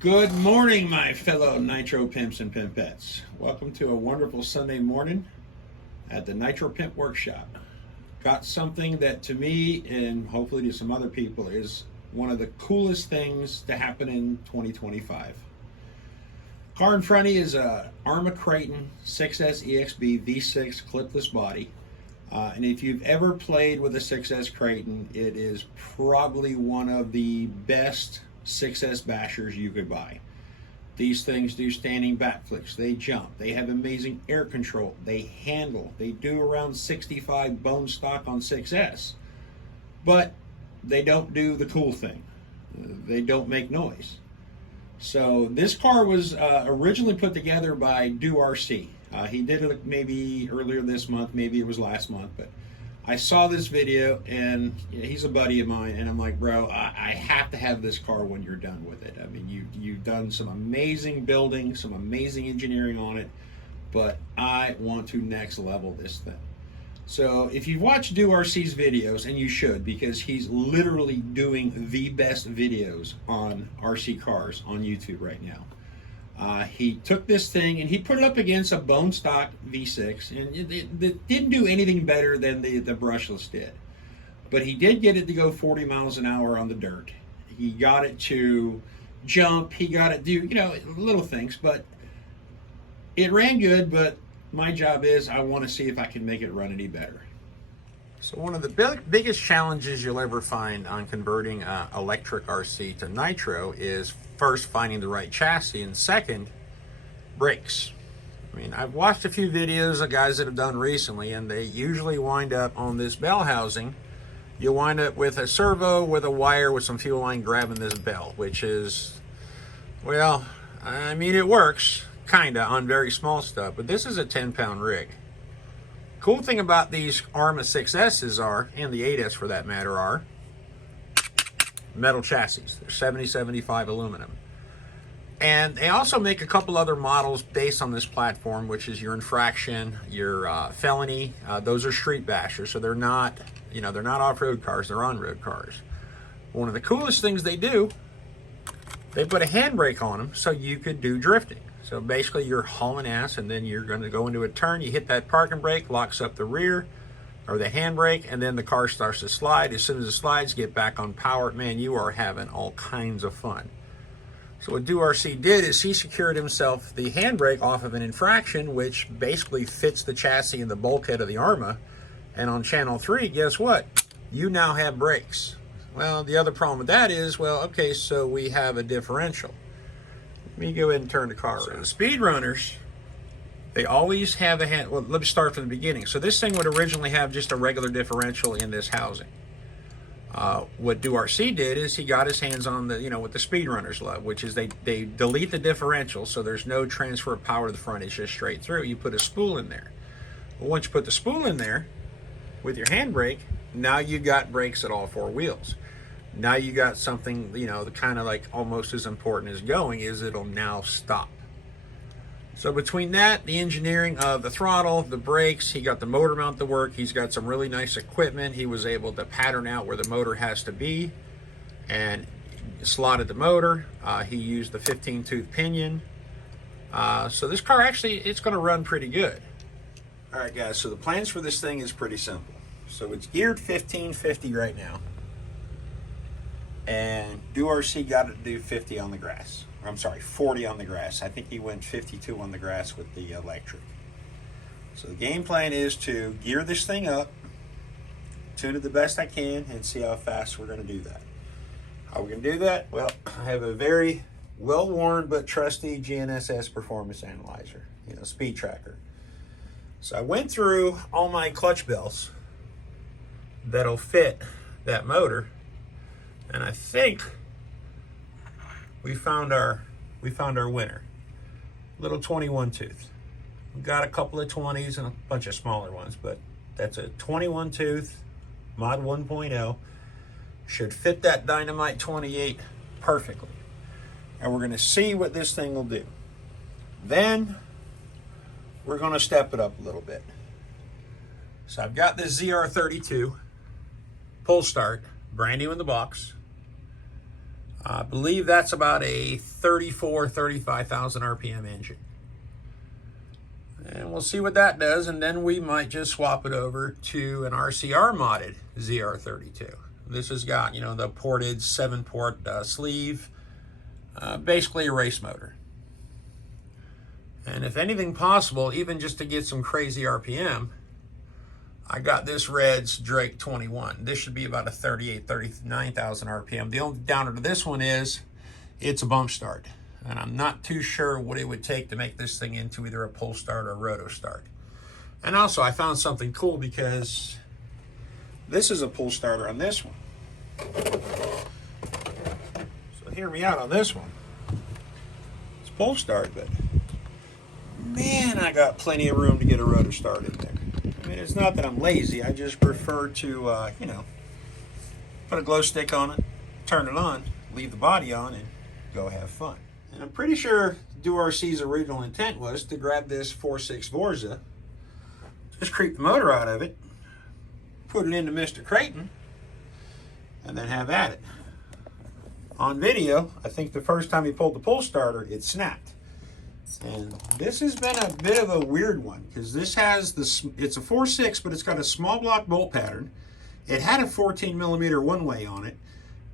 Good morning, my fellow Nitro Pimps and Pimpettes. Welcome to a wonderful Sunday morning at the NitroPimp workshop. Got something that to me and hopefully to some other people is one of the coolest things to happen in 2025. Car in front of you is a Nitro Kraton 6S EXB V6 clipless body. And if you've ever played with a 6S Kraton, it is probably one of the best 6S bashers you could buy. These things do standing backflips, they jump, they have amazing air control, they handle, they do around 65 bone stock on 6S, but they don't do the cool thing. They don't make noise. So this car was originally put together by DoRc. He did it maybe earlier this month, maybe it was last month, but I saw this video and he's a buddy of mine, and I'm like, bro, I have to have this car when you're done with it. I mean, you've done some amazing building, some amazing engineering on it, but I want to next level this thing. So if you've watched DoRc's videos, and you should, because he's literally doing the best videos on RC cars on YouTube right now. He took this thing and he put it up against a bone stock V6, and it didn't do anything better than the brushless did. But he did get it to go 40 miles an hour on the dirt. He got it to jump, he got it to do, little things, but it ran good. But my job is I want to see if I can make it run any better. So one of the biggest challenges you'll ever find on converting electric RC to nitro is first finding the right chassis, and second, brakes. I mean, I've watched a few videos of guys that have done recently, and they usually wind up on this bell housing. You'll wind up with a servo with a wire with some fuel line grabbing this bell, which is, well, I mean, it works kinda on very small stuff, but this is a 10-pound rig. Cool thing about these ARRMA 6S's are, and the 8S for that matter, are metal chassis. They're 70/75 aluminum. And they also make a couple other models based on this platform, which is your infraction, your felony. Those are street bashers, so they're not, they're not off-road cars, they're on-road cars. One of the coolest things they do, they put a handbrake on them so you could do drifting. So basically you're hauling ass, and then you're going to go into a turn, you hit that parking brake, locks up the rear, or the handbrake, and then the car starts to slide. As soon as it slides, get back on power. Man, you are having all kinds of fun. So what DoRc did is he secured himself the handbrake off of an infraction, which basically fits the chassis and the bulkhead of the ARRMA. And on channel 3, guess what? You now have brakes. Well, the other problem with that is, well, okay, so we have a differential. Let me go ahead and turn the car around. So the speedrunners, they always have a hand. Well, let me start from the beginning. So this thing would originally have just a regular differential in this housing. What DoRc did is he got his hands on the, what the speedrunners love, which is they delete the differential, so there's no transfer of power to the front. It's just straight through. You put a spool in there. Well, once you put the spool in there with your handbrake, now you got brakes at all four wheels. Now you got something, kind of like almost as important as going is it'll now stop. So between that, the engineering of the throttle, the brakes, he got the motor mount to work. He's got some really nice equipment. He was able to pattern out where the motor has to be and slotted the motor. He used the 15-tooth pinion. So this car actually, it's going to run pretty good. All right, guys, so the plans for this thing is pretty simple. So it's geared 1550 right now. And DoRc got it to do 50 on the grass. I'm sorry, 40 on the grass. I think he went 52 on the grass with the electric. So the game plan is to gear this thing up, tune it the best I can, and see how fast we're going to do that. How we're going to do that? Well, I have a very well-worn but trusty GNSS performance analyzer, speed tracker. So I went through all my clutch bells that'll fit that motor, and I think we found our winner. Little 21 tooth. We've got a couple of 20s and a bunch of smaller ones, but that's a 21 tooth mod 1.0. Should fit that Dynamite 28 perfectly. And we're going to see what this thing will do. Then we're going to step it up a little bit. So I've got this ZR32 pull start, brand new in the box. I believe that's about a 35,000 RPM engine. And we'll see what that does, and then we might just swap it over to an RCR modded ZR32. This has got, you know, the ported 7-port sleeve, basically a race motor. And if anything possible, even just to get some crazy RPM, I got this Red's Drake 21. This should be about a 39,000 RPM. The only downer to this one is it's a bump start. And I'm not too sure what it would take to make this thing into either a pull start or a roto start. And also, I found something cool because this is a pull starter on this one. So hear me out on this one. It's pull start, but man, I got plenty of room to get a rotor start in there. I mean, it's not that I'm lazy. I just prefer to, you know, put a glow stick on it, turn it on, leave the body on, and go have fun. And I'm pretty sure DoRc's original intent was to grab this 4.6 Vorza, just creep the motor out of it, put it into Mr. Kraton, and then have at it. On video, I think the first time he pulled the pull starter, it snapped. And this has been a bit of a weird one because this has it's a 4.6, but it's got a small block bolt pattern. It had a 14 millimeter one-way on it,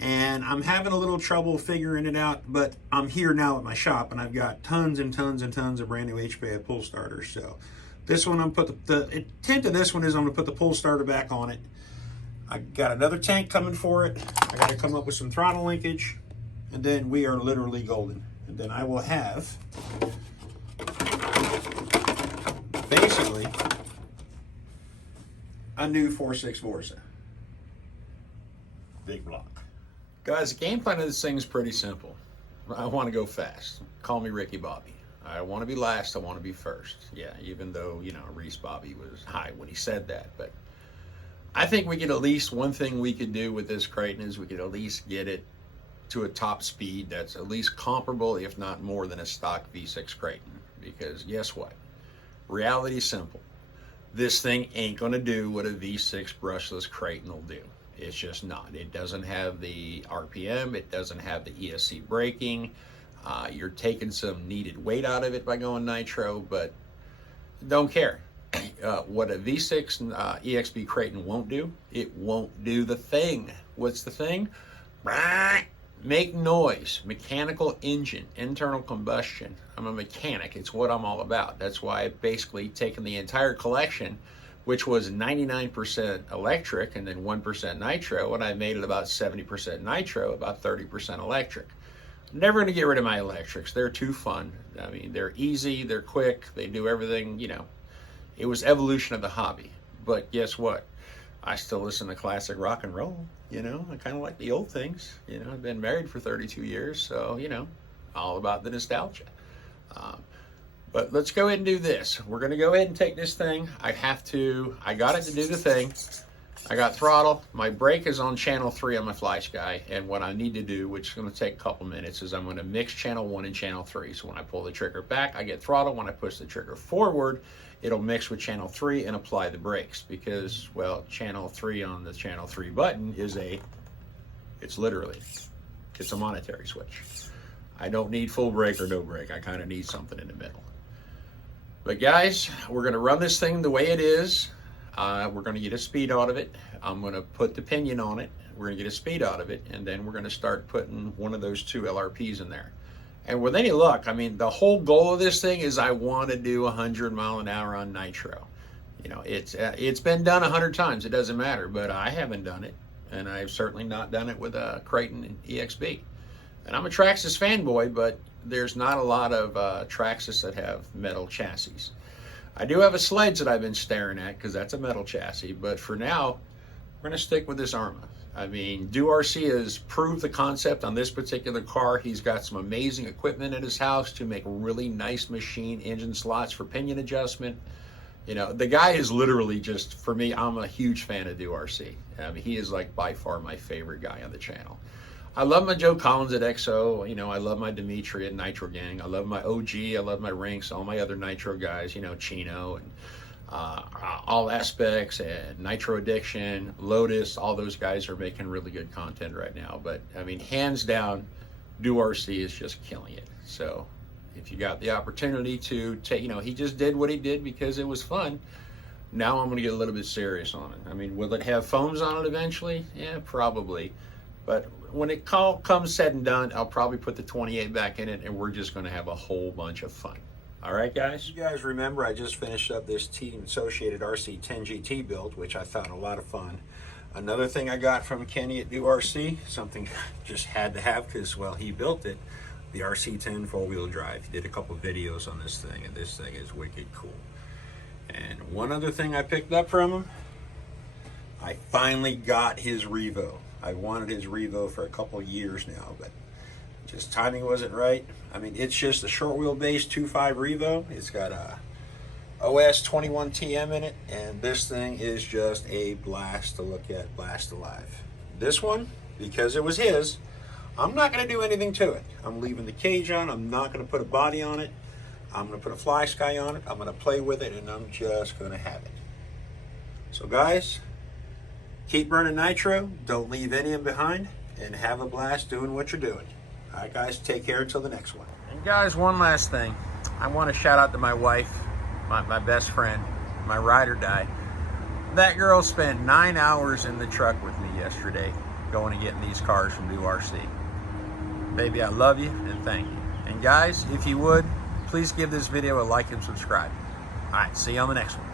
and I'm having a little trouble figuring it out, but I'm here now at my shop and I've got tons and tons and tons of brand new HPA pull starters. So this one, I'm put the intent of this one is I'm gonna put the pull starter back on it. I got another tank coming for it. I gotta come up with some throttle linkage, and then we are literally golden. And then I will have basically a new 4.6 Vorza. Big block. Guys, the game plan of this thing is pretty simple. I want to go fast. Call me Ricky Bobby. I want to be last, I want to be first. Yeah, even though, you know, Reese Bobby was high when he said that. But I think we could at least, one thing we could do with this Kraton is we could at least get it to a top speed that's at least comparable, if not more than a stock V6 Kraton. Because guess what? Reality is simple. This thing ain't gonna do what a V6 brushless Kraton will do. It's just not. It doesn't have the RPM, it doesn't have the ESC braking. You're taking some needed weight out of it by going nitro, but don't care. What a V6 EXB Kraton won't do, it won't do the thing. What's the thing? Make noise, mechanical engine, internal combustion. I'm a mechanic. It's what I'm all about. That's why I've basically taken the entire collection, which was 99% electric and then 1% nitro, and I made it about 70% nitro, about 30% electric. I'm never going to get rid of my electrics. They're too fun. I mean, they're easy, they're quick, they do everything, you know. It was evolution of the hobby. But guess what? I still listen to classic rock and roll, you know. I kind of like the old things, you know. I've been married for 32 years, so, you know, all about the nostalgia. But let's go ahead and do this. We're going to go ahead and take this thing. I got it to do the thing. I got throttle. My brake is on channel 3 on my Fly Sky, and what I need to do, which is going to take a couple minutes, is I'm going to mix channel 1 and channel 3. So when I pull the trigger back, I get throttle. When I push the trigger forward, it'll mix with channel 3 and apply the brakes, because, well, channel 3 on the channel 3 button is it's a monetary switch. I don't need full brake or no brake. I kind of need something in the middle. But guys, we're going to run this thing the way it is. We're going to get a speed out of it. I'm going to put the pinion on it. We're going to get a speed out of it, and then we're going to start putting one of those 2 LRPs in there. And with any luck, I mean, the whole goal of this thing is I want to do 100 mile an hour on nitro. You know, it's been done 100 times. It doesn't matter, but I haven't done it, and I've certainly not done it with a Kraton EXB. And I'm a Traxxas fanboy, but there's not a lot of Traxxas that have metal chassis. I do have a Sledge that I've been staring at because that's a metal chassis, but for now, we're going to stick with this Arma. I mean, DoRc has proved the concept on this particular car. He's got some amazing equipment at his house to make really nice machine engine slots for pinion adjustment. You know, the guy is literally just, for me, I'm a huge fan of DoRc. I mean, he is like by far my favorite guy on the channel. I love my Joe Collins at XO, you know, I love my Dimitri at Nitro Gang, I love my OG, I love my Rinks, all my other Nitro guys, you know, Chino, and All Aspects and Nitro Addiction, Lotus, all those guys are making really good content right now. But I mean, hands down, DoRc is just killing it. So if you got the opportunity to take, you know, he just did what he did because it was fun. Now I'm going to get a little bit serious on it. I mean, will it have foams on it eventually? Yeah, probably. But when it all comes said and done, I'll probably put the 28 back in it, and we're just going to have a whole bunch of fun. All right, guys? You guys remember I just finished up this Team Associated RC10 GT build, which I found a lot of fun. Another thing I got from Kenny at DoRc, something just had to have because, well, he built it, the RC10 four-wheel drive. He did a couple videos on this thing, and this thing is wicked cool. And one other thing I picked up from him, I finally got his Revo. I wanted his Revo for a couple years now, but just timing wasn't right. I mean, it's just a short wheelbase 2.5 Revo. It's got a OS 21 TM in it, and this thing is just a blast to look at, blast alive. This one, because it was his, I'm not going to do anything to it. I'm leaving the cage on. I'm not going to put a body on it. I'm going to put a fly sky on it. I'm going to play with it, and I'm just going to have it. So guys, keep burning nitro. Don't leave any of them behind, and have a blast doing what you're doing. All right, guys, take care until the next one. And guys, one last thing. I want to shout out to my wife, my best friend, my ride or die. That girl spent 9 hours in the truck with me yesterday going and getting these cars from DoRc. Baby, I love you and thank you. And guys, if you would, please give this video a like and subscribe. All right, see you on the next one.